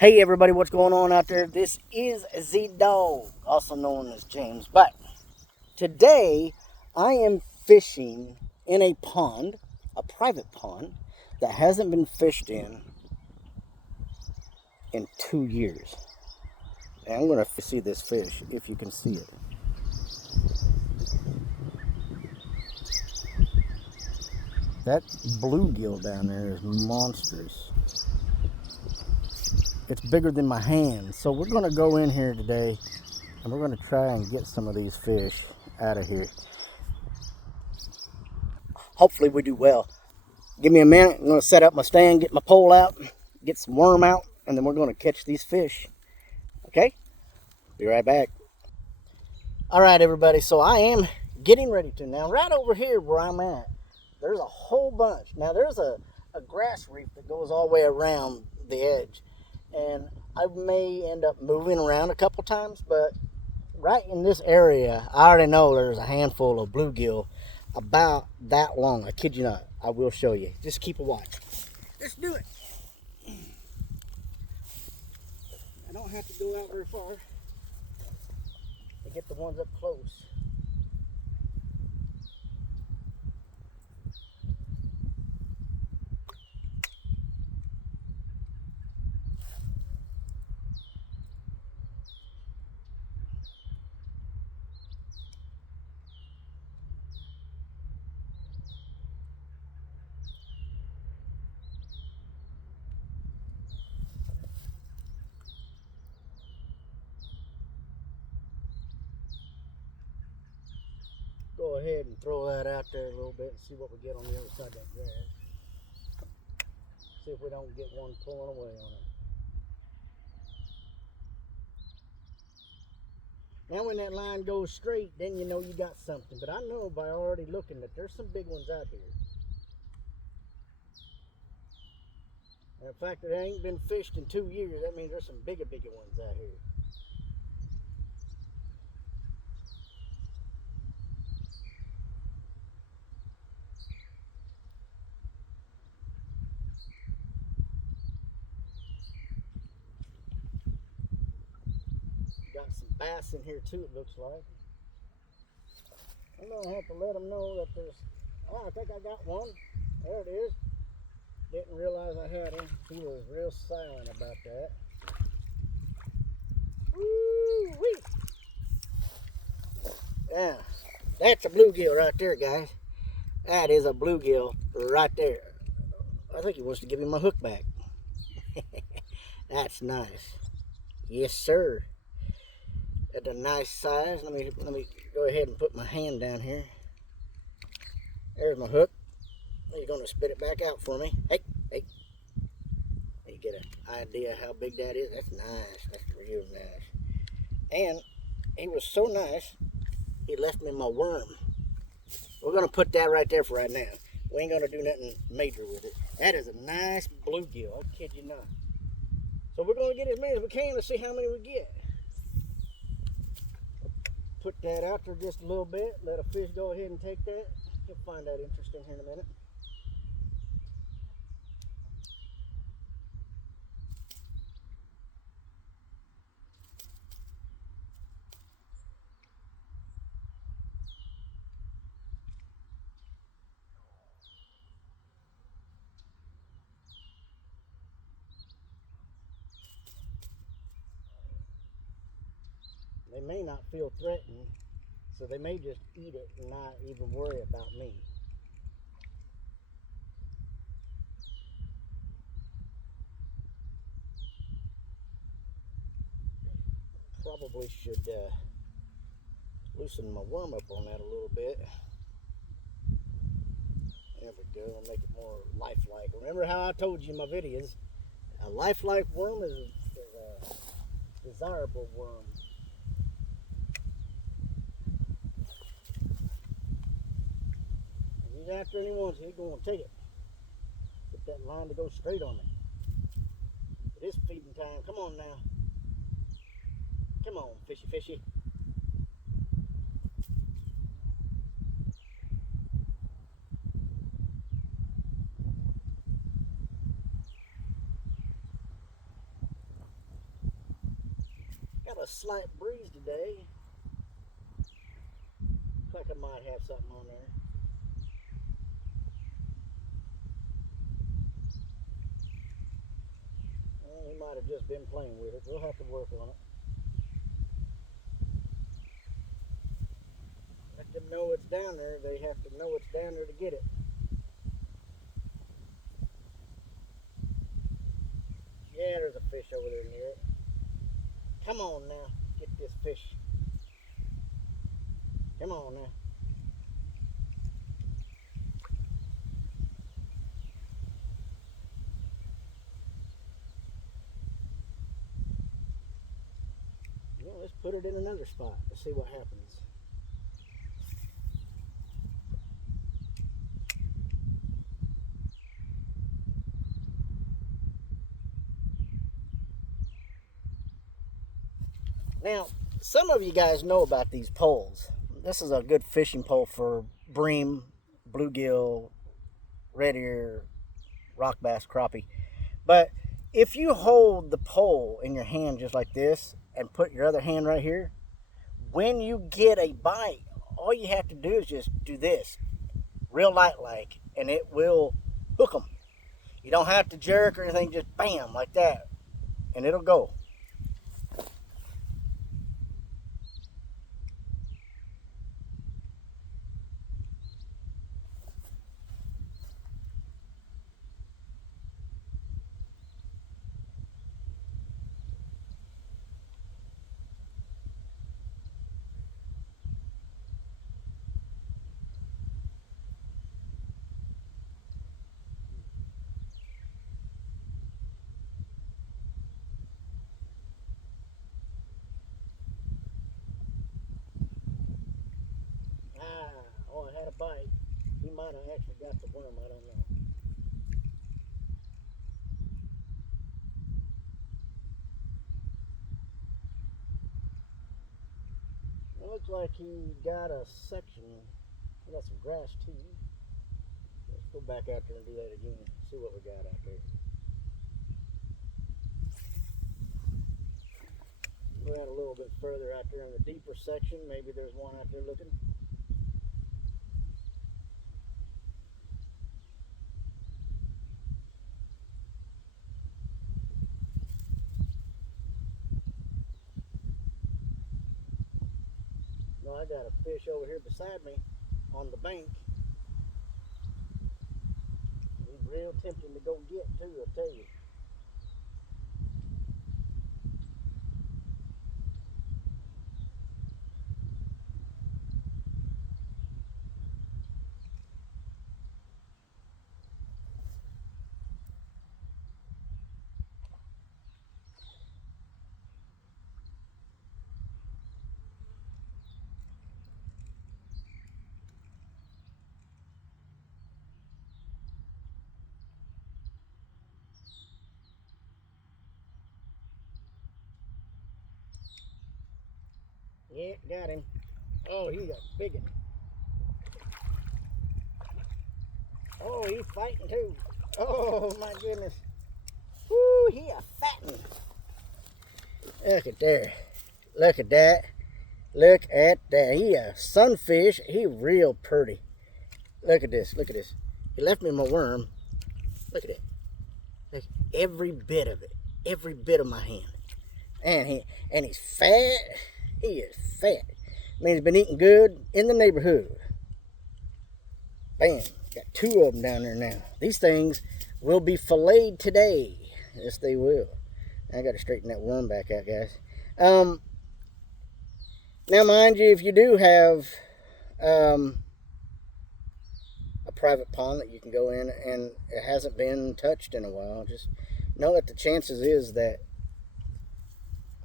Hey everybody, what's going on out there? This is Z Dog, also known as James. But today I am fishing in a pond, a private pond that hasn't been fished in 2 years. And I'm going to see this fish if you can see it. That bluegill down there is monstrous. It's bigger than my hand. So we're going to go in here today and we're going to try and get some of these fish out of here. Hopefully we do well. Give me a minute. I'm going to set up my stand, get my pole out, get some worm out, and then we're going to catch these fish. Okay? Be right back. All right, everybody. So I am getting ready to. Now, right over here where I'm at, there's a whole bunch. Now, there's a grass reef that goes all the way around the edge. And I may end up moving around a couple times, but right in this area, I already know there's a handful of bluegill about that long. I kid you not. I will show you. Just keep a watch. Let's do it. I don't have to go out very far to get the ones up close. Go ahead and throw that out there a little bit and see what we get on the other side of that grass. See if we don't get one pulling away on it. Now when that line goes straight, then you know you got something. But I know by already looking that there's some big ones out here. And the fact that it ain't been fished in 2 years, that means there's some bigger ones out here. Got some bass in here too, it looks like. I'm gonna have to let them know that there's. Oh, I think I got one. There it is. Didn't realize I had him. He was real silent about that. Woo-wee. Yeah, that's a bluegill right there, guys. That is a bluegill right there. I think he wants to give me my hook back. That's nice. Yes, sir. At a nice size. Let me go ahead and put my hand down here. There's my hook. He's going to spit it back out for me. Hey, hey. You get an idea how big that is? That's nice. That's real nice. And he was so nice, he left me my worm. We're going to put that right there for right now. We ain't going to do nothing major with it. That is a nice bluegill. I kid you not. So we're going to get as many as we can to see how many we get. Put that out there just a little bit. Let a fish go ahead and take that. You'll find that interesting here in a minute. They may not feel threatened, so they may just eat it and not even worry about me. Probably should loosen my worm up on that a little bit. There we go, make it more lifelike. Remember how I told you in my videos, a lifelike worm is a desirable worm. If he's after anyone, he's going to take it. Get that line to go straight on it. It is feeding time. Come on now. Come on, fishy, fishy. Got a slight breeze today. Looks like I might have something on there. Well, he might have just been playing with it. We'll have to work on it. Let them know it's down there. They have to know it's down there to get it. Yeah, there's a fish over there near it. Come on now, get this fish. Come on now. Well, let's put it in another spot. Let's see what happens. Now, some of you guys know about these poles. This is a good fishing pole for bream, bluegill, red ear, rock bass, crappie. But if you hold the pole in your hand just like this and put your other hand right here, when you get a bite, all you have to do is just do this, real light like, and it will hook them. You don't have to jerk or anything, just bam, like that, and it'll go. Oh, I had a bite. He might have actually got the worm, I don't know. It looks like he got a section. He got some grass too. Let's go back out there and do that again. See what we got out there. Go out a little bit further out there in the deeper section. Maybe there's one out there looking. No, I got a fish over here beside me on the bank. He's real tempting to go get too, I'll tell you. Yeah, got him. Oh, he's a big one. Oh, he's fighting too. Oh, my goodness. Woo, he a fat one. Look at there. Look at that. Look at that. He a sunfish. He real pretty. Look at this. Look at this. He left me my worm. Look at it. Look, every bit of it. Every bit of my hand. And he's fat. He is fat. I mean, he's been eating good in the neighborhood. Bam. Got two of them down there now. These things will be filleted today. Yes, they will. I got to straighten that worm back out, guys. Now, mind you, if you do have a private pond that you can go in and it hasn't been touched in a while, just know that the chances is that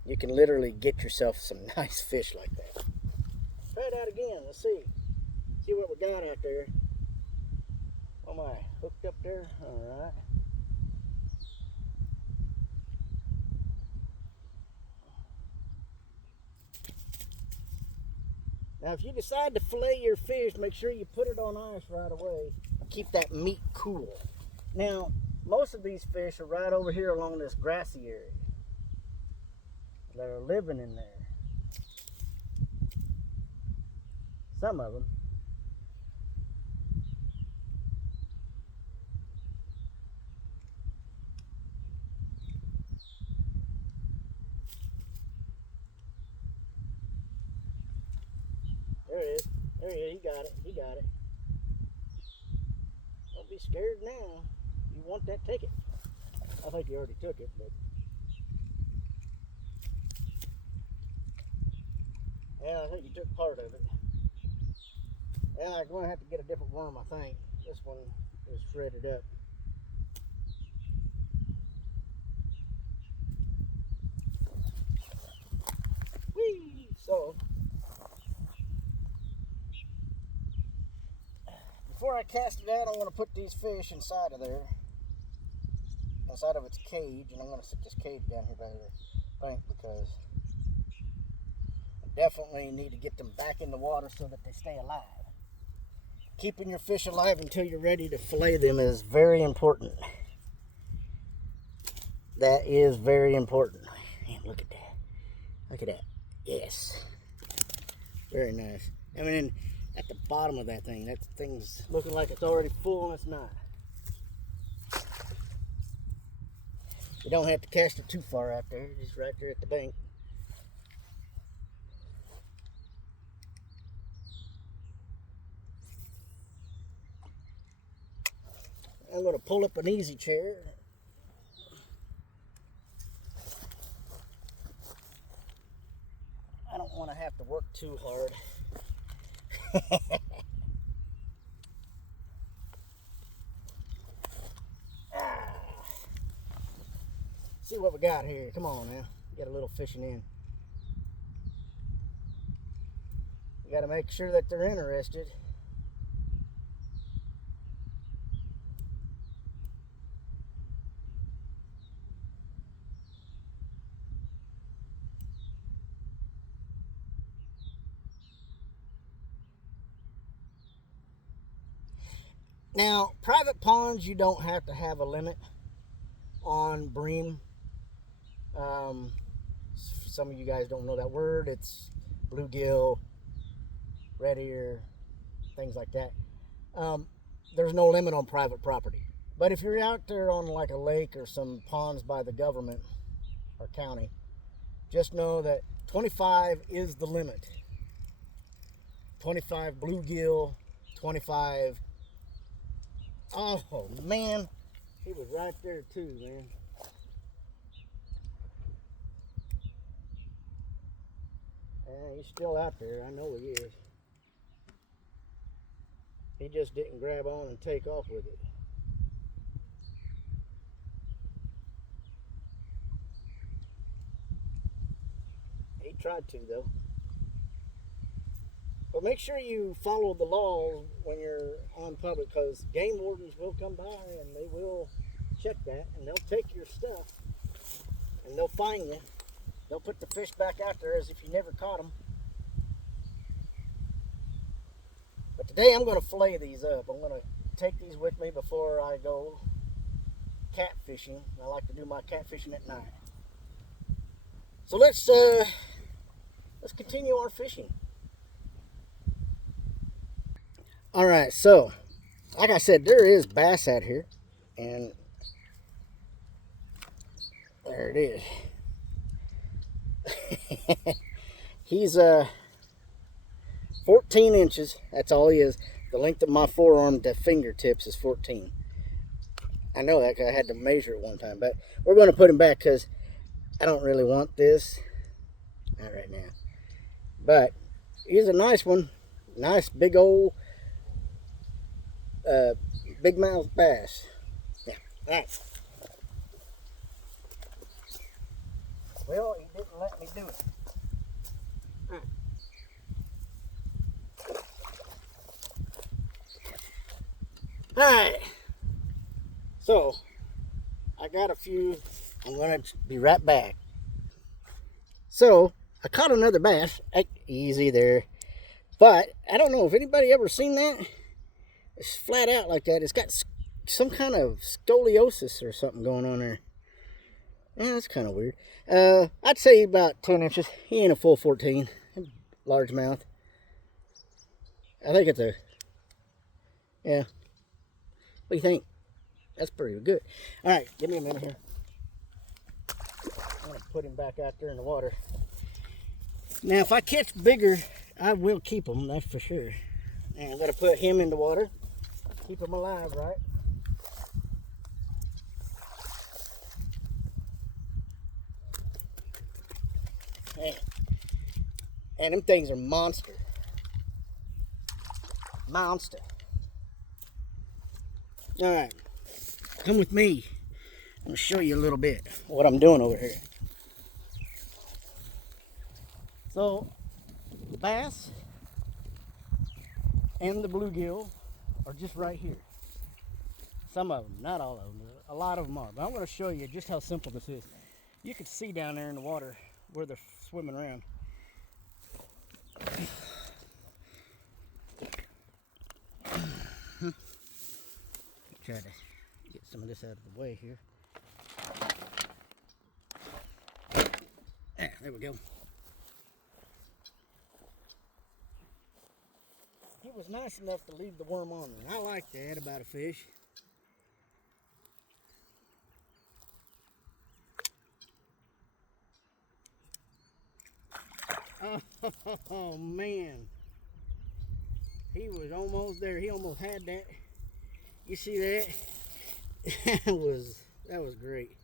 you can literally get yourself some nice fish like that. Try it out again. Let's see. See what we got out there. Oh my, hooked up there? All right. Now, if you decide to fillet your fish, make sure you put it on ice right away. Keep that meat cool. Now, most of these fish are right over here along this grassy area. that are living in there. Some of them. There it is. There he is. He got it. He got it. Don't be scared now. You want that ticket. I think you already took it, but yeah, I think you took part of it. And I'm going to have to get a different worm, I think. This one is shredded up. Whee! So, before I cast it out, I'm going to put these fish inside of there. Inside of its cage, and I'm going to sit this cage down here by the bank because I definitely need to get them back in the water so that they stay alive. Keeping your fish alive until you're ready to fillet them is very important. That is very important. Man, look at that. Look at that. Yes. Very nice. I mean, at the bottom of that thing's looking like it's already full, and it's not. You don't have to cast it too far out there, just right there at the bank. I'm going to pull up an easy chair. I don't want to have to work too hard. See what we got here. Come on now. Get a little fishing in. You got to make sure that they're interested. Now, private ponds, you don't have to have a limit on bream. Some of you guys don't know that word. It's bluegill, red ear, things like that. There's no limit on private property. But if you're out there on like a lake or some ponds by the government or county, just know that 25 is the limit. 25 bluegill, 25. Oh man, he was right there too, man. Yeah, he's still out there. I know he is. He just didn't grab on and take off with it. He tried to though. But make sure you follow the laws when you're on public, because game wardens will come by and they will check that, and they'll take your stuff and they'll fine you. They'll put the fish back out there as if you never caught them. But today I'm going to fillet these up. I'm going to take these with me before I go catfishing. I like to do my catfishing at night. So let's continue our fishing. All right, so like I said, there is bass out here, and there it is. He's 14 inches. That's all he is. The length of my forearm to fingertips is 14. I know that because I had to measure it one time, but we're going to put him back because I don't really want this. Not right now. But he's a nice one. Nice big old big mouth bass. Yeah. All right. Well, he didn't let me do it. All right. So, I got a few. I'm going to be right back. So, I caught another bass. Easy there. But, I don't know if anybody ever seen that. It's flat out like that. It's got some kind of scoliosis or something going on there. Yeah, that's kind of weird. I'd say about 10 inches. He ain't a full 14. Largemouth. I think it's a, yeah. What do you think? That's pretty good. All right, give me a minute here. I'm going to put him back out there in the water. Now, if I catch bigger, I will keep him, that's for sure. And I'm going to put him in the water. Keep him alive, right? And them things are monster. Monster. All right, come with me. I'm gonna show you a little bit what I'm doing over here. So, the bass and the bluegill are just right here. Some of them, not all of them. A lot of them are. But I'm gonna show you just how simple this is. You can see down there in the water where they're swimming around. Try to get some of this out of the way here. There we go. He was nice enough to leave the worm on there. I like that about a fish. Oh man. He was almost there. He almost had that. You see that? that was great.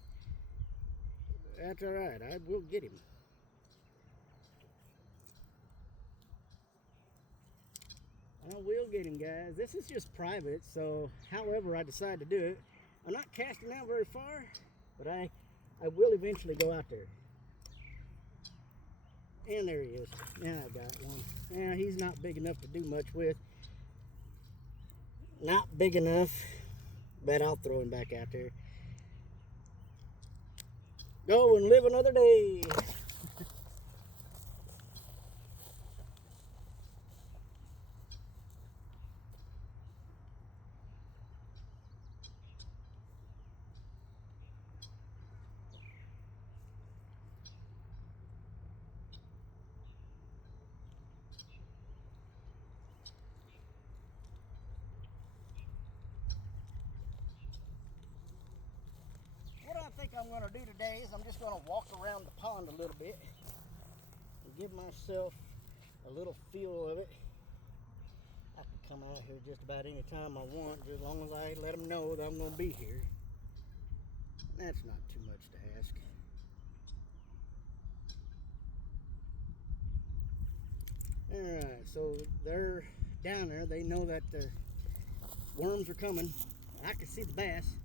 That's all right. I will get him. I will get him, guys. This is just private, so however I decide to do it, I'm not casting out very far, but I will eventually go out there. And there he is. Now I got one. Now he's not big enough to do much with. Not big enough, but I'll throw him back out there. Go and live another day. What I think I'm going to do today is I'm just going to walk around the pond a little bit and give myself a little feel of it. I can come out here just about any time I want, just as long as I let them know that I'm going to be here. That's not too much to ask. Alright, so they're down there. They know that the worms are coming. I can see the bass.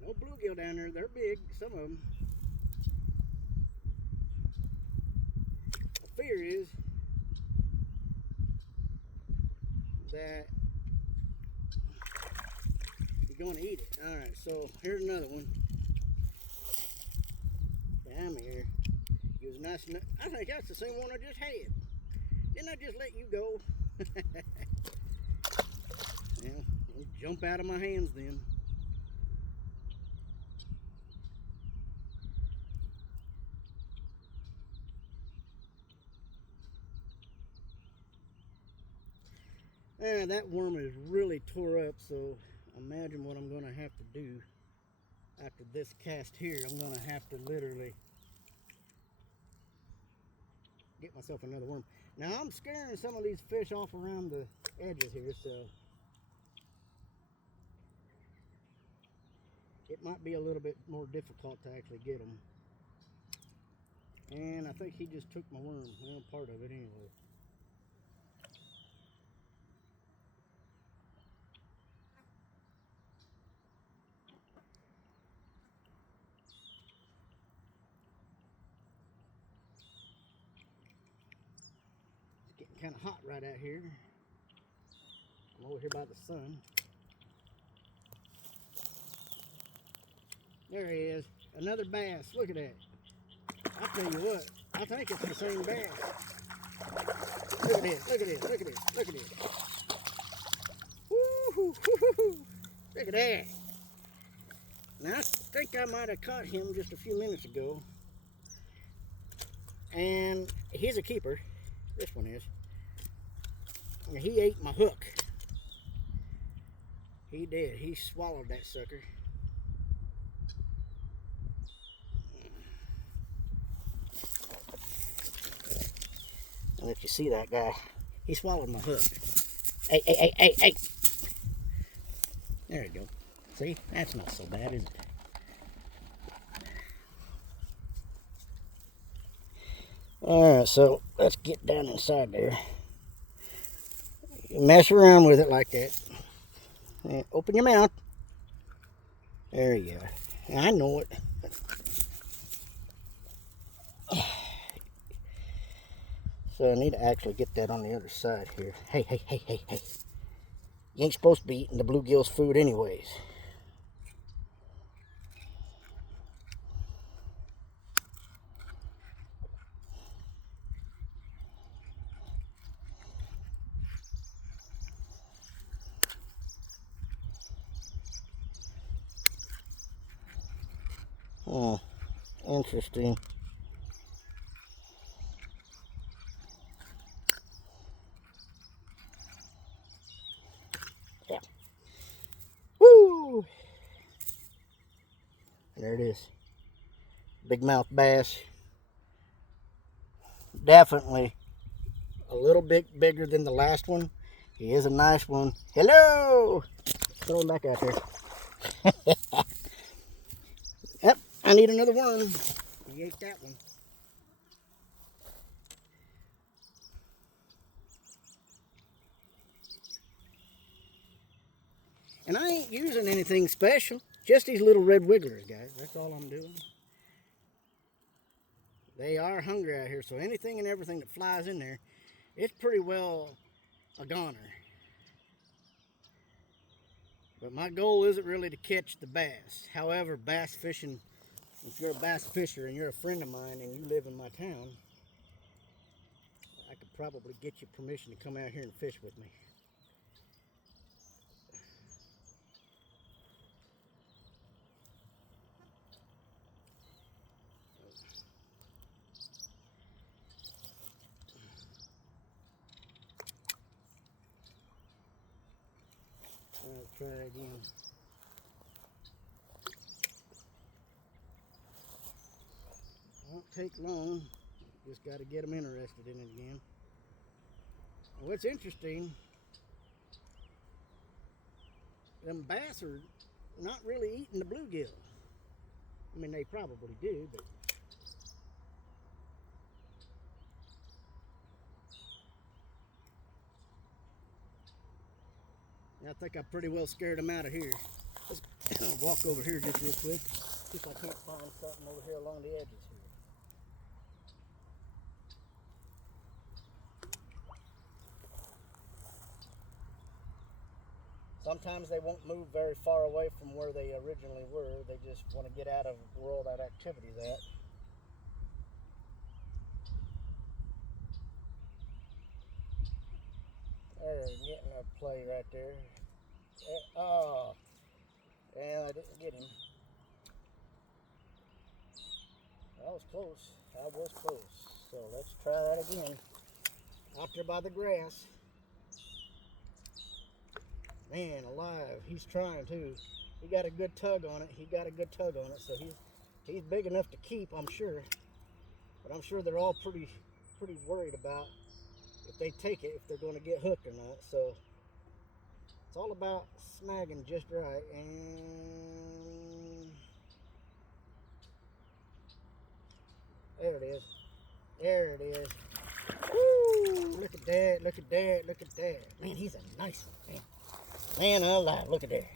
No bluegill down there. They're big, some of them. The fear is that you're going to eat it. Alright, so here's another one. Down here. He was nice enough. I think that's the same one I just had. Didn't I just let you go? Well, it'll jump out of my hands then. That worm is really tore up, so imagine what I'm going to have to do after this cast here. I'm going to have to literally get myself another worm. Now I'm scaring some of these fish off around the edges here, so it might be a little bit more difficult to actually get them. And I think he just took my worm, well, part of it anyway. It's getting kind of hot right out here. I'm over here by the sun. There he is, another bass. Look at that. I tell you what, I think it's the same bass. Look at this, look at this, look at this, look at this. Woo-hoo-hoo-hoo-hoo. Look at that. Now, I think I might have caught him just a few minutes ago. And he's a keeper. This one is. He ate my hook. He did. He swallowed that sucker. I'll let you see that guy. He swallowed my hook. Hey, hey, hey, hey, hey. There you go. See? That's not so bad, is it? Alright, so let's get down inside there. Mess around with it like that. And open your mouth. There you go. I know it. So I need to actually get that on the other side here. Hey, hey, hey, hey, hey. You ain't supposed to be eating the bluegill's food anyways. Oh, interesting. Yeah. Woo! There it is. Big mouth bass. Definitely a little bit bigger than the last one. He is a nice one. Hello! Throw him back out there. Yep, I need another worm. He ate that one. And I ain't using anything special. Just these little red wigglers, guys. That's all I'm doing. They are hungry out here, so anything and everything that flies in there, it's pretty well a goner. But my goal isn't really to catch the bass. However, bass fishing, if you're a bass fisher and you're a friend of mine and you live in my town, I could probably get you permission to come out here and fish with me. I'll try again. Won't take long. Just got to get them interested in it again. What's interesting, them bass are not really eating the bluegill. I mean, they probably do, but I think I pretty well scared them out of here. Let's walk over here just real quick. See if I can't find something over here along the edges here. Sometimes they won't move very far away from where they originally were. They just want to get out of where all that activity's at. They're getting a play right there. Oh, yeah, I didn't get him. That was close. That was close. So let's try that again. Out there by the grass. Man alive, he's trying too. He got a good tug on it. He got a good tug on it, so he's big enough to keep, I'm sure. But I'm sure they're all pretty worried about if they take it, if they're going to get hooked or not. So it's all about snagging just right. And there it is. There it is. Woo! Look at that, look at that, look at that. Man, he's a nice one, man. Man alive, look at that.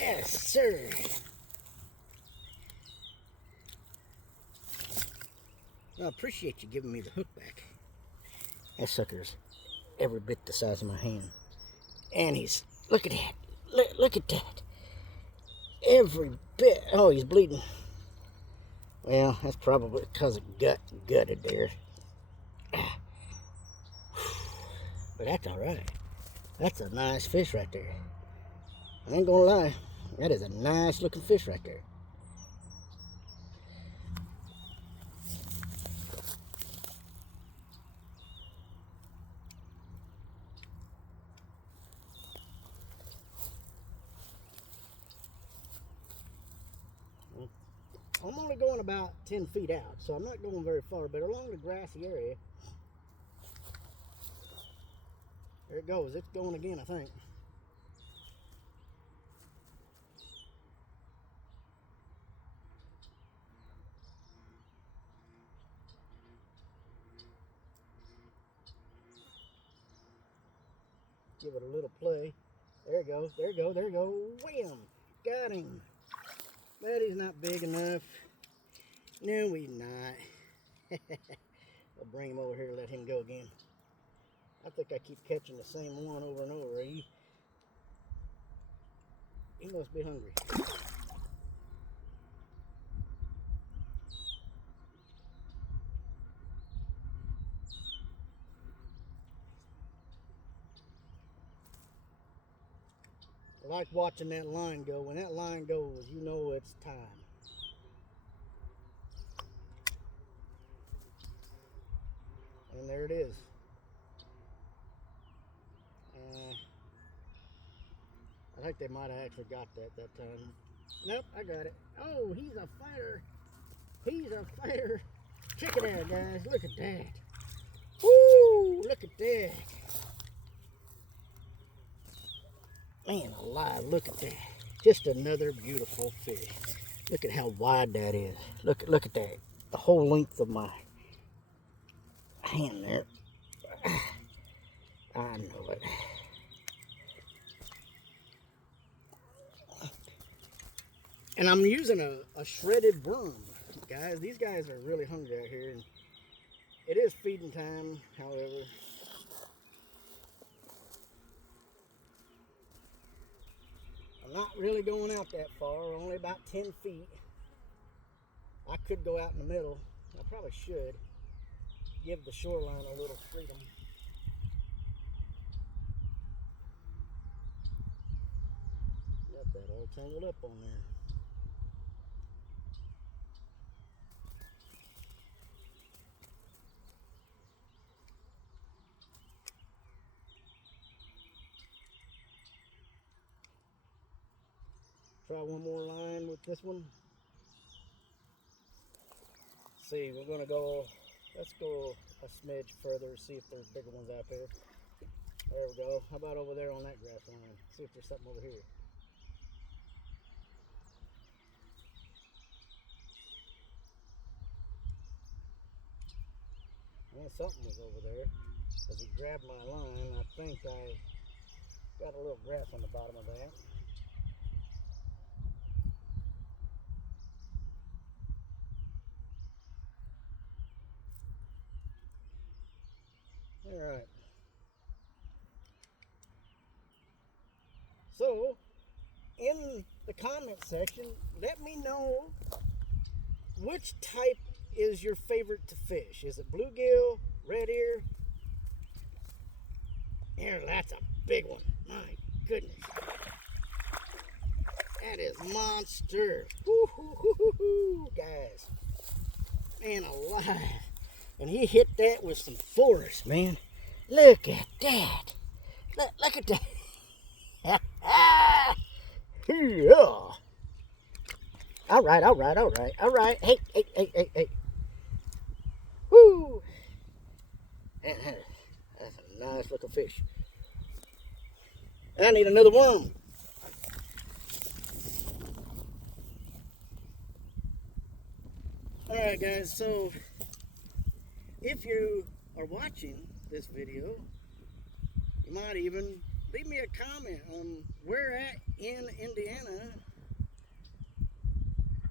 Yes, sir. I appreciate you giving me the hook back. That sucker's every bit the size of my hand. And he's, look at that. Look at that. Every bit. Oh, he's bleeding. Well, that's probably because of gutted there. But that's all right. That's a nice fish right there. I ain't gonna lie. That is a nice looking fish right there. I'm only going about 10 feet out, so I'm not going very far, but along the grassy area. There it goes. It's going again, I think. Give it a little play. There it goes. There it goes. There it goes. Wham! Got him. But he's not big enough. No, he's not. I'll bring him over here and let him go again. I think I keep catching the same one over and over. He must be hungry. I like watching that line go. When that line goes, you know it's time. And there it is. I think they might have actually got that time. Nope, I got it. Oh, he's a fighter. He's a fighter. Check it out, guys. Look at that. Woo! Look at that. Man alive, look at that. Just another beautiful fish. Look at how wide that is. Look at that. The whole length of my hand there. I know it. And I'm using a shredded worm, guys. These guys are really hungry out here, and it is feeding time, however. I'm not really going out that far, only about 10 feet. I could go out in the middle. I probably should give the shoreline a little freedom. Got that all tangled up on there. Try one more line with this one. See, we're gonna go, let's go a smidge further, see if there's bigger ones out there. There we go. How about over there on that grass line? See if there's something over here. Well, something was over there. As he grabbed my line, I think I got a little grass on the bottom of that. All right. So, in the comment section, let me know which type is your favorite to fish. Is it bluegill, red ear? Here, that's a big one. My goodness. That is monster. Woo-hoo-hoo-hoo-hoo, guys. Man alive. And he hit that with some force, man. Look at that. Look at that. Yeah. All right. Hey. Woo. That's a nice looking fish. I need another worm. All right, guys. So, if you are watching this video, you might even leave me a comment on where at in Indiana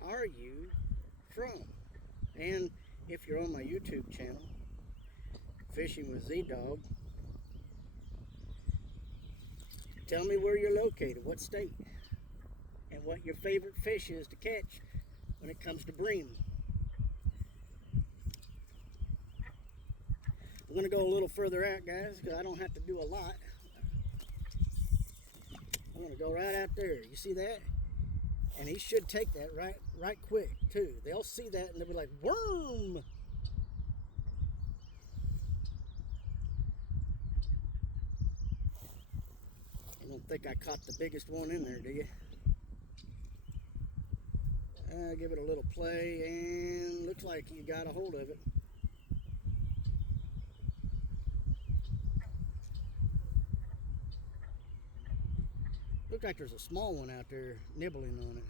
are you from. And if you're on my YouTube channel, Fishing with Z-Dog, tell me where you're located, what state, and what your favorite fish is to catch when it comes to bream. I'm gonna go a little further out, guys, because I don't have to do a lot. I'm gonna go right out there. You see that? And he should take that right quick too. They'll see that and they'll be like, worm! I don't think I caught the biggest one in there, do you? Give it a little play, and looks like you got a hold of it. Looks like there's a small one out there nibbling on it.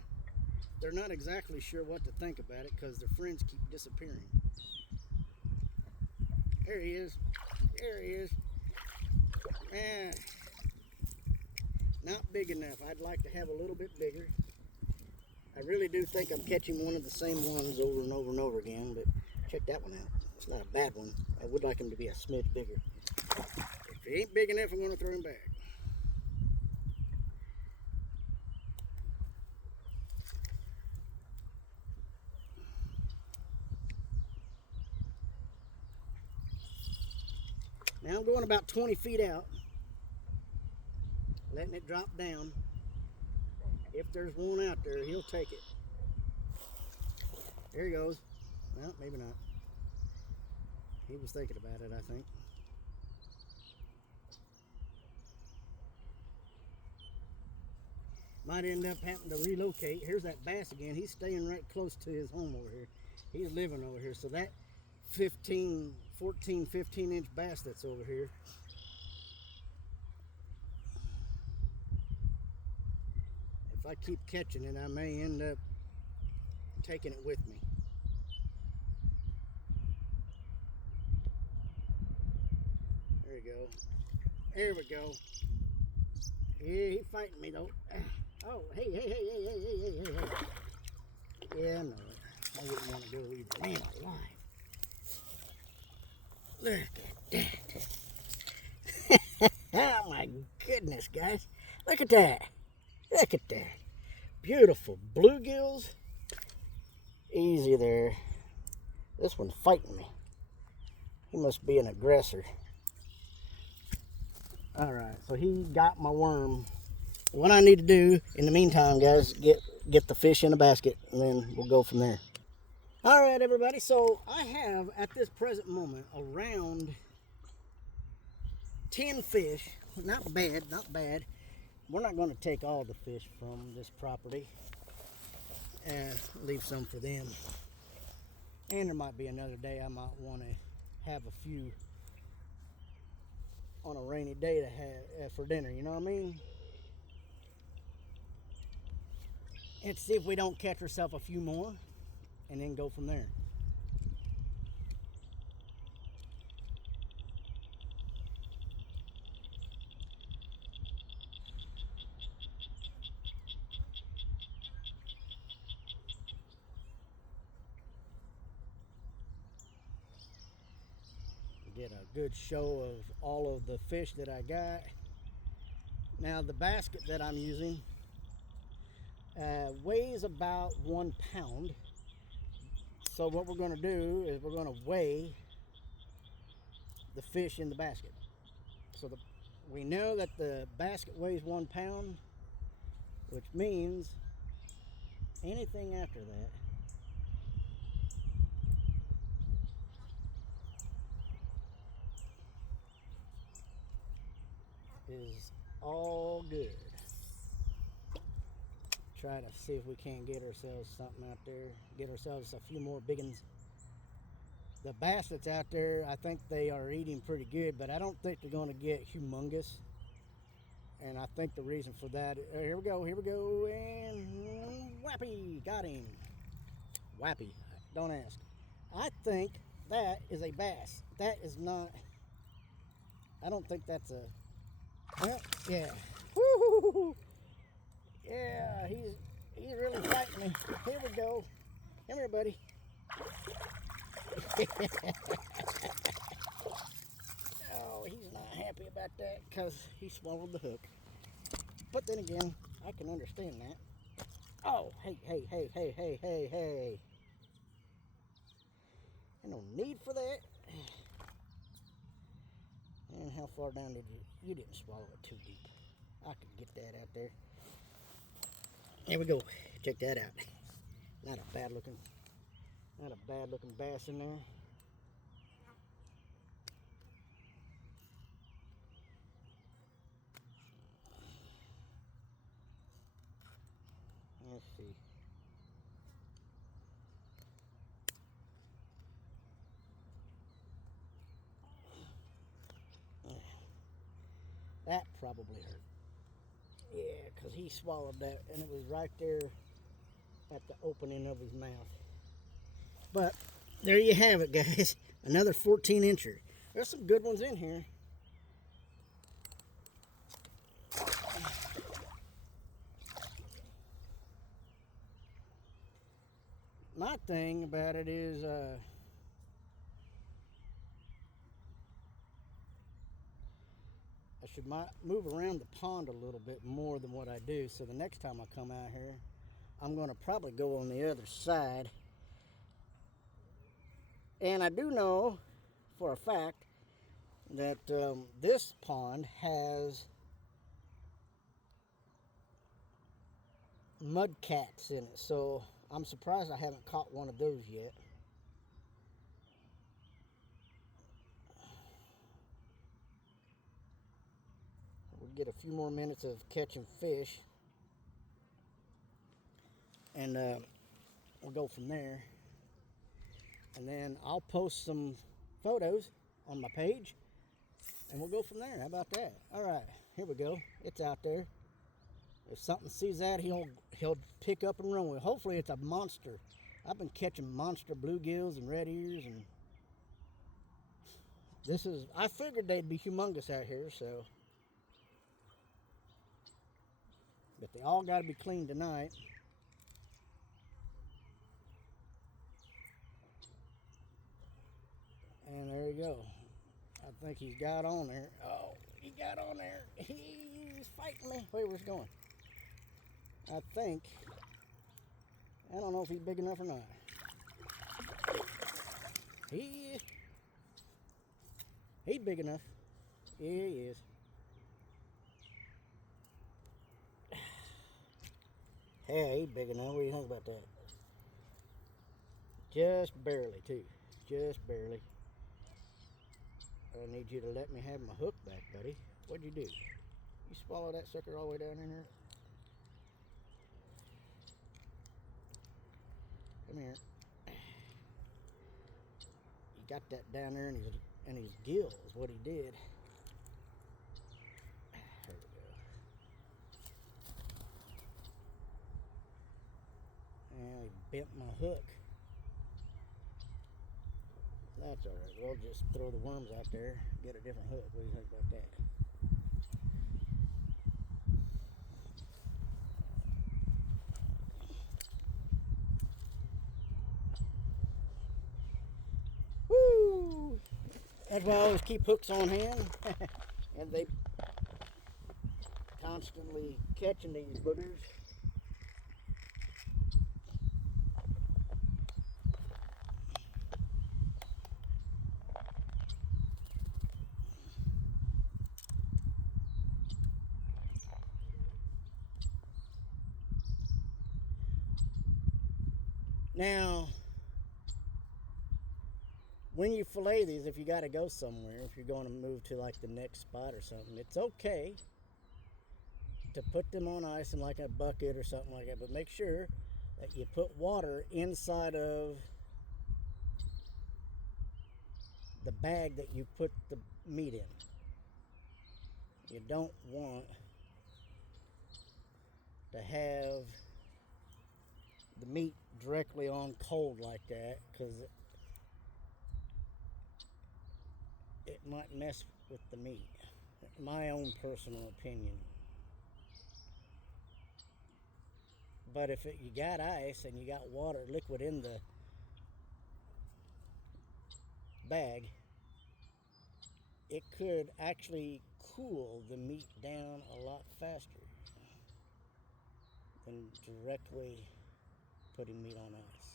They're not exactly sure what to think about it because their friends keep disappearing. There he is. There he is. Not big enough. I'd like to have a little bit bigger. I really do think I'm catching one of the same ones over and over and over again, but check that one out. It's not a bad one. I would like him to be a smidge bigger. If he ain't big enough, I'm going to throw him back. Now I'm going about 20 feet out, letting it drop down. If there's one out there, he'll take it. There he goes. Well, maybe not. He was thinking about it, I think. Might end up having to relocate. Here's that bass again. He's staying right close to his home over here. He's living over here. So that 15 inch bass that's over here, if I keep catching it, I may end up taking it with me. There we go. There we go. Yeah, he's fighting me though. Oh, hey. Yeah, I know it. I wouldn't want to go either. Man alive. Look at that. Oh my goodness, guys. Look at that. Look at that. Beautiful bluegills. Easy there. This one's fighting me. He must be an aggressor. Alright, so he got my worm. What I need to do in the meantime, guys, get the fish in a basket, and then we'll go from there. Alright, everybody, so I have, at this present moment, around 10 fish. Not bad, not bad. We're not going to take all the fish from this property. Leave some for them. And there might be another day I might want to have a few on a rainy day to have for dinner, you know what I mean? And see if we don't catch ourselves a few more and then go from there. Get a good show of all of the fish that I got. Now the basket that I'm using weighs about 1 pound. So what we're going to do is we're going to weigh the fish in the basket. So we know that the basket weighs 1 pound, which means anything after that is all good. Try to see if we can't get ourselves something out there. Get ourselves a few more big ones. The bass that's out there, I think they are eating pretty good, but I don't think they're going to get humongous. And I think the reason for that, here we go, and whappy, got him. Whappy, don't ask. I think that is a bass. That is not, I don't think that's a, yeah. Woo-hoo-hoo-hoo. Yeah, he's really fighting me. Here we go. Come here, buddy. Oh, he's not happy about that because he swallowed the hook. But then again, I can understand that. Oh, hey. Ain't no need for that. And how far down did you didn't swallow it too deep. I could get that out there. There we go. Check that out. Not a bad looking bass in there. Let's see. That probably hurt. Yeah, because he swallowed that and it was right there at the opening of his mouth. But there you have it, guys. Another 14 incher. There's some good ones in here. My thing about it is I should move around the pond a little bit more than what I do. So the next time I come out here, I'm going to probably go on the other side. And I do know for a fact that this pond has mud cats in it. So I'm surprised I haven't caught one of those yet. We'll get a few more minutes of catching fish. And we'll go from there. And then I'll post some photos on my page. And we'll go from there. How about that? All right, here we go. It's out there. If something sees that, he'll pick up and run with it. Hopefully it's a monster. I've been catching monster bluegills and red ears, and I figured they'd be humongous out here, so. But they all got to be cleaned tonight. And there you go. I think he's got on there. Oh, he got on there. He's fighting me. Wait, where's he going? I don't know if he's big enough or not. He's big enough. Yeah, he is. Yeah, he's big enough. What do you think about that? Just barely, too. Just barely. I need you to let me have my hook back, buddy. What'd you do? You swallow that sucker all the way down in there? Come here. He got that down there in his gill is what he did. There we go. And he bent my hook. That's alright. We'll just throw the worms out there, get a different hook. What do you think about that? Woo! That's why I always keep hooks on hand. And they constantly catching these boogers. Now, when you fillet these, if you got to go somewhere, if you're going to move to like the next spot or something, it's okay to put them on ice in like a bucket or something like that, but make sure that you put water inside of the bag that you put the meat in. You don't want to have the meat directly on cold like that, because it might mess with the meat. My own personal opinion. But if you got ice and you got water, liquid in the bag, it could actually cool the meat down a lot faster than directly putting meat on ice.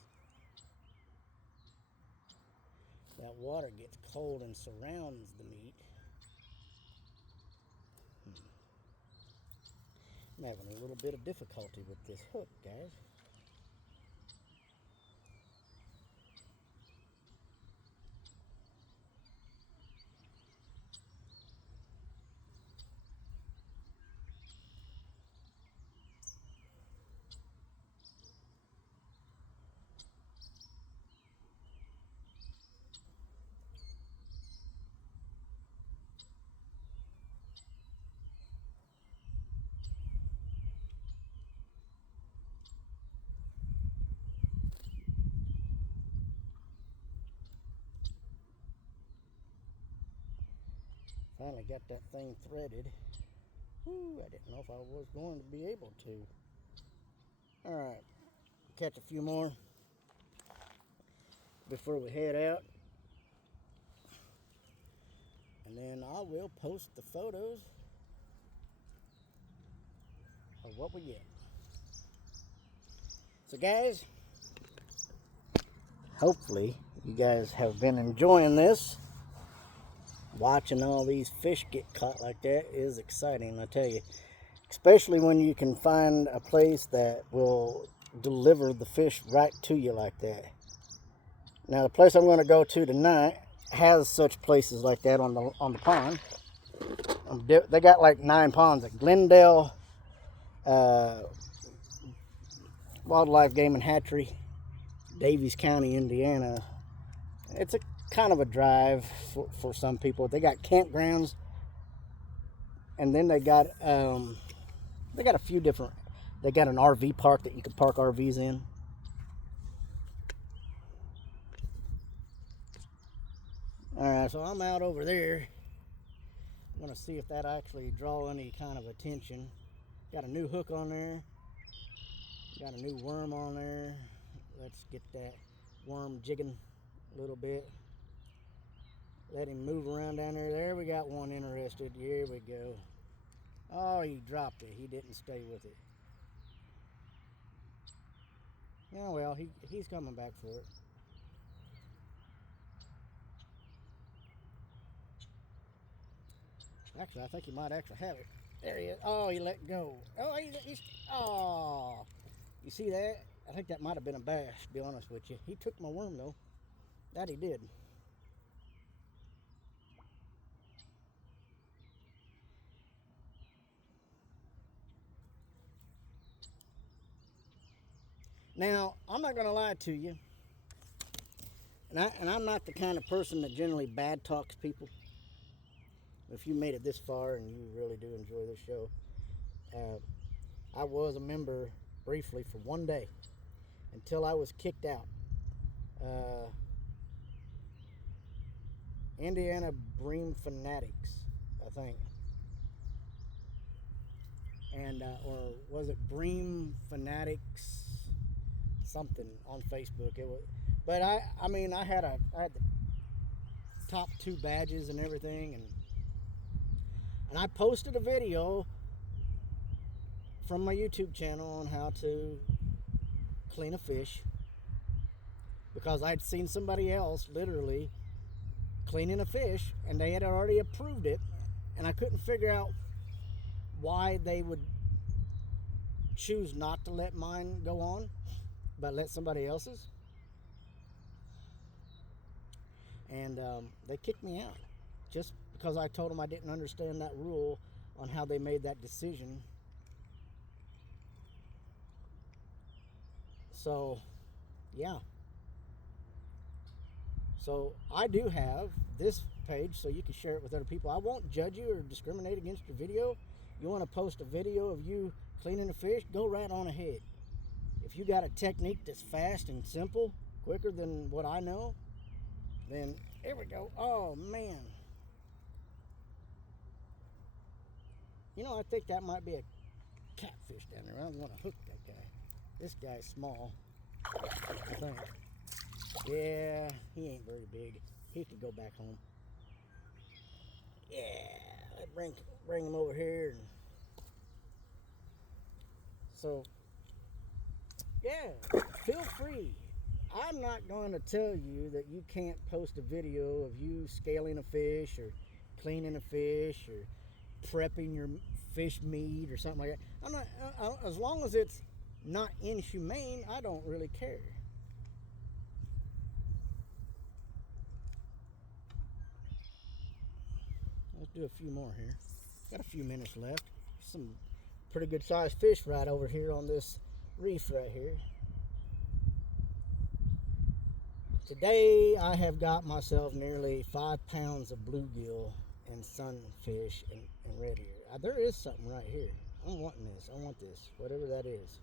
That water gets cold and surrounds the meat, I'm having a little bit of difficulty with this hook, guys. Finally got that thing threaded. Whew, I didn't know if I was going to be able to. Alright, catch a few more before we head out. And then I will post the photos of what we get. So guys, hopefully you guys have been enjoying this. Watching all these fish get caught like that is exciting, I tell you. Especially when you can find a place that will deliver the fish right to you like that. Now the place I'm going to go to tonight has such places like that on the pond. They got like 9 ponds at Glendale Wildlife Game and Hatchery, Davies County, Indiana. It's a kind of a drive for some people. They got campgrounds, and then they got a few different. They got an RV park that you can park RVs in. All right, so I'm out over there. I'm gonna see if that actually draw any kind of attention. Got a new hook on there. Got a new worm on there. Let's get that worm jigging a little bit. Let him move around down there. There, we got one interested. Here we go. Oh, he dropped it. He didn't stay with it. Yeah, well, he's coming back for it. Actually, I think he might actually have it. There he is. Oh, he let go. Oh, oh. You see that? I think that might have been a bass, to be honest with you. He took my worm, though. That he did. Now, I'm not going to lie to you. And I'm not the kind of person that generally bad talks people. If you made it this far and you really do enjoy this show, I was a member briefly for one day until I was kicked out. Indiana Bream Fanatics, I think. And or was it Bream Fanatics something on Facebook? It was, but I mean I had the top 2 badges and everything, and I posted a video from my YouTube channel on how to clean a fish, because I'd seen somebody else literally cleaning a fish and they had already approved it, and I couldn't figure out why they would choose not to let mine go on but let somebody else's. And they kicked me out just because I told them I didn't understand that rule on how they made that decision. So yeah, so I do have this page so you can share it with other people. I won't judge you or discriminate against your video. You want to post a video of you cleaning a fish, go right on ahead. If you got a technique that's fast and simple, quicker than what I know, then here we go. Oh man, you know, I think that might be a catfish down there. I don't want to hook that guy. This guy's small, I think. Yeah, he ain't very big. He could go back home. Yeah, let's bring him over here. So, yeah, feel free. I'm not going to tell you that you can't post a video of you scaling a fish or cleaning a fish or prepping your fish meat or something like that. I'm not, as long as it's not inhumane, I don't really care. Let's do a few more here. Got a few minutes left. Some pretty good sized fish right over here on this reef right here. Today I have got myself nearly 5 pounds of bluegill and sunfish and red ear. There is something right here. I'm wanting this. I want this, whatever that is.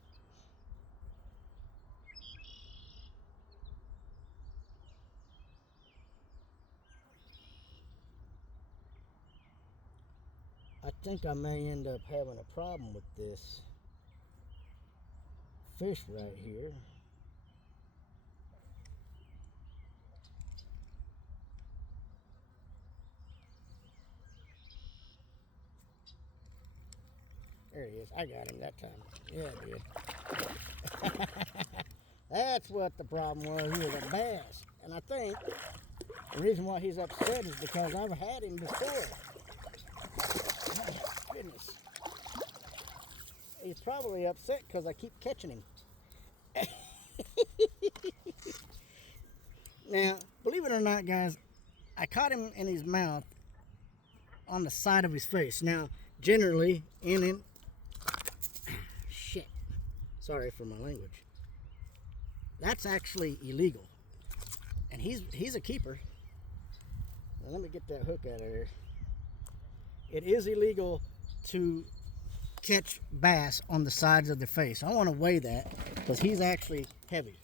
I think I may end up having a problem with this fish right here. There he is. I got him that time. Yeah, I did. That's what the problem was. He was a bass. And I think the reason why he's upset is because I've had him before. Oh, goodness. He's probably upset because I keep catching him. Now, believe it or not, guys, I caught him in his mouth on the side of his face. Now, generally, shit. Sorry for my language. That's actually illegal. And he's a keeper. Now, let me get that hook out of there. It is illegal to catch bass on the sides of their face. I want to weigh that because he's actually heavy.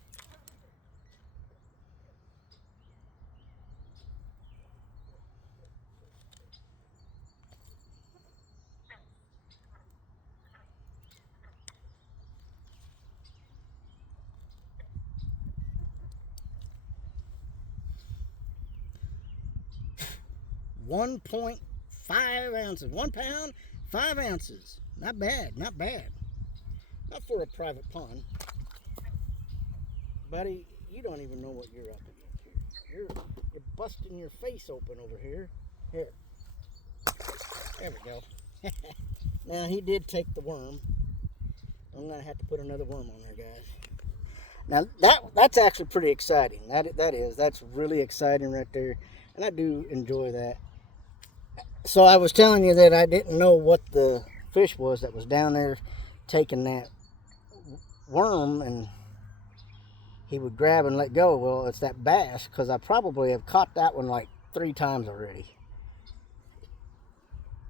.5 ounces. 1 pound, 5 ounces. Not bad, not bad. Not for a private pond. Buddy, you don't even know what you're up against here. You're busting your face open over here. Here. There we go. Now, he did take the worm. I'm going to have to put another worm on there, guys. Now, that's actually pretty exciting. That's really exciting right there. And I do enjoy that. So I was telling you that I didn't know what the fish was that was down there taking that worm, and he would grab and let go. Well, it's that bass, because I probably have caught that one like 3 times already.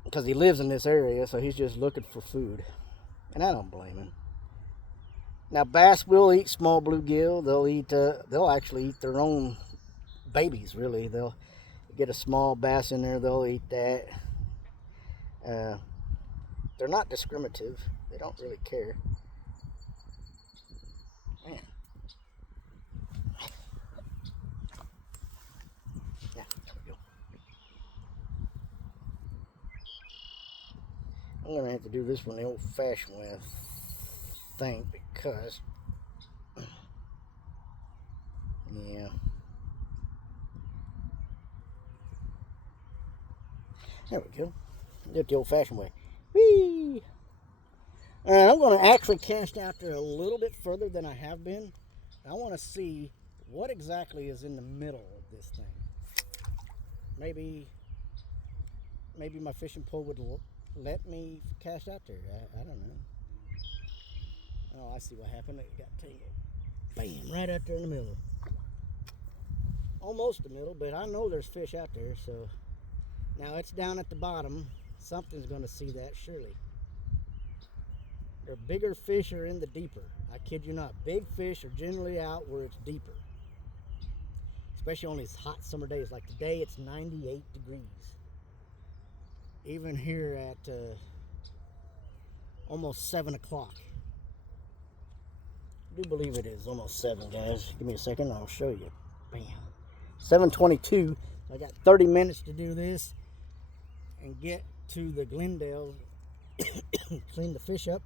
Because he lives in this area, so he's just looking for food. And I don't blame him. Now, bass will eat small bluegill. They'll actually eat their own babies, really. They'll get a small bass in there, they'll eat that. They're not discriminative. They don't really care. Man. Yeah, there we go. I'm going to have to do this one the old-fashioned way, I think, because... yeah. There we go. Do it the old-fashioned way. Whee! I'm going to actually cast out there a little bit further than I have been. I want to see what exactly is in the middle of this thing. Maybe my fishing pole would let me cast out there. I don't know. Oh, I see what happened. It got tangled. Bam! Right out there in the middle. Almost the middle, but I know there's fish out there, so... Now it's down at the bottom. Something's going to see that, surely. Their bigger fish are in the deeper. I kid you not. Big fish are generally out where it's deeper. Especially on these hot summer days. Like today, it's 98 degrees. Even here at almost 7 o'clock. I do believe it is almost 7, guys. Give me a second, I'll show you. Bam. 7:22. I got 30 minutes to do this and get to the Glendale, clean the fish up.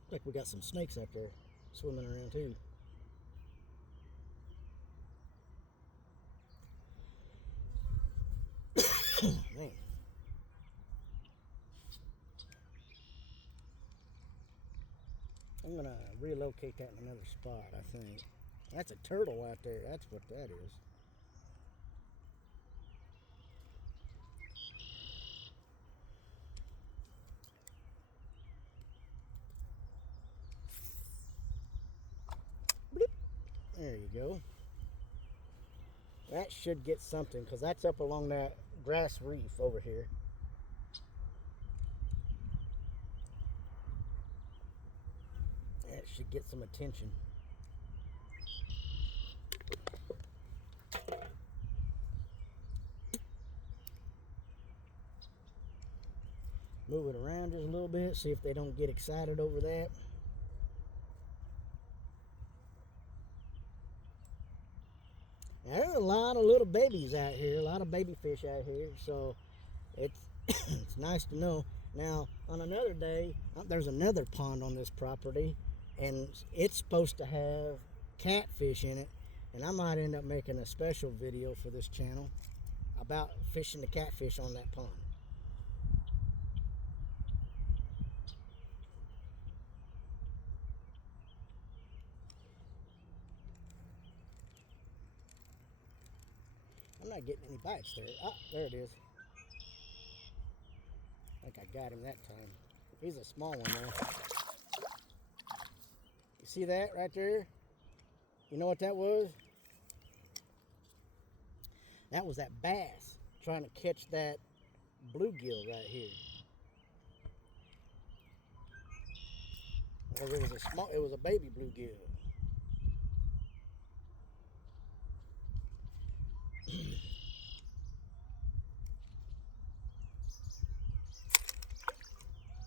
Looks like we got some snakes out there swimming around too. Man. I'm gonna relocate that in another spot, I think. That's a turtle out there. That's what that is. Bloop. There you go. That should get something because that's up along that grass reef over here. That should get some attention. Move it around just a little bit, see if they don't get excited over that. Now, there's a lot of little babies out here, a lot of baby fish out here, so it's it's nice to know. Now, on another day, there's another pond on this property, and it's supposed to have catfish in it, and I might end up making a special video for this channel about fishing the catfish on that pond. I'm not getting any bites there. Ah, there it is. I think I got him that time. He's a small one though. You see that right there? You know what that was? That was that bass trying to catch that bluegill right here. Well, it was a baby bluegill.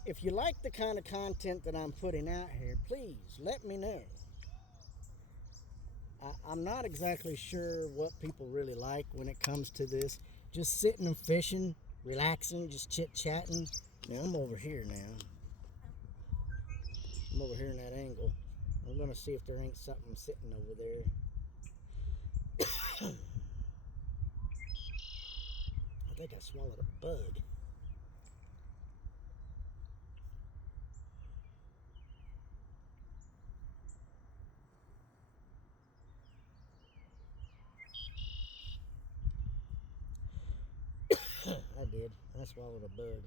If you like the kind of content that I'm putting out here, please let me know. I'm not exactly sure what people really like when it comes to this. Just sitting and fishing, relaxing, just chit-chatting. Now, I'm over here now. I'm over here in that angle. I'm going to see if there ain't something sitting over there. I think I swallowed a bug. I did. I swallowed a bug.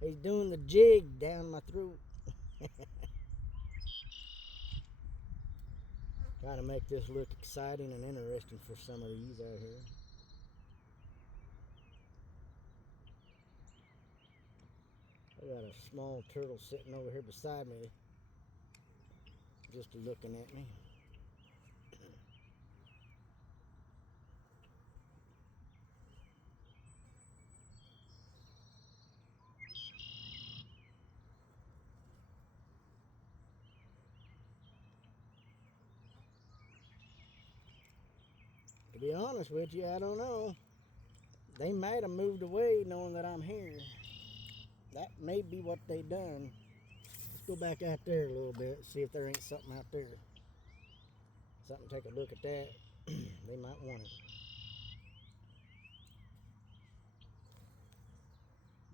He's doing the jig down my throat. Trying to make this look exciting and interesting for some of these out here. I got a small turtle sitting over here beside me, just looking at me. To be honest with you, I don't know. They might have moved away knowing that I'm here. That may be what they done. Let's go back out there a little bit, see if there ain't something out there. Something, take a look at that. They might want it.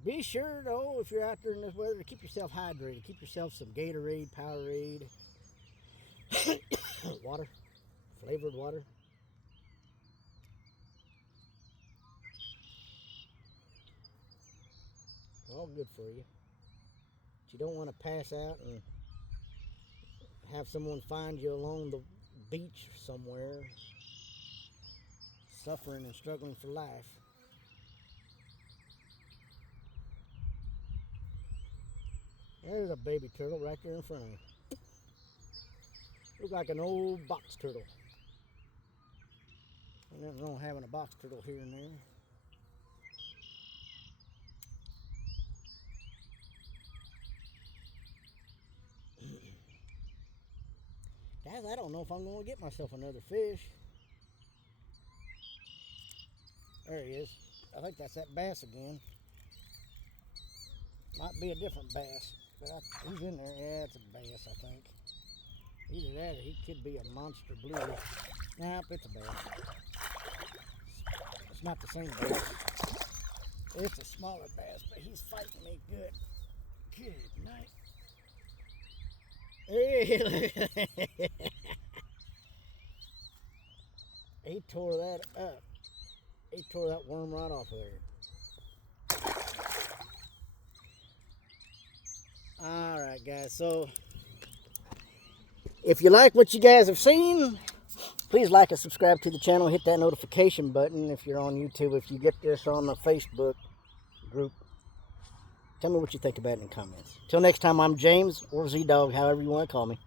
Be sure, though, if you're out there in this weather, to keep yourself hydrated. Keep yourself some Gatorade, Powerade, water, flavored water. All good for you. But you don't want to pass out and have someone find you along the beach somewhere, suffering and struggling for life. There's a baby turtle right there in front of me. Looks like an old box turtle. Ain't nothing wrong having a box turtle here and there. Guys, I don't know if I'm going to get myself another fish. There he is. I think that's that bass again. Might be a different bass, but he's in there. Yeah, it's a bass, I think. Either that or he could be a monster blue. Nope, it's a bass. not the same bass. It's a smaller bass, but he's fighting me good. Good night. Hey, he tore that up. He tore that worm right off of there. Alright guys, so if you like what you guys have seen, please like and subscribe to the channel. Hit that notification button if you're on YouTube. If you get this on the Facebook group, tell me what you think about it in the comments. Till next time, I'm James, or Z-Dog, however you want to call me.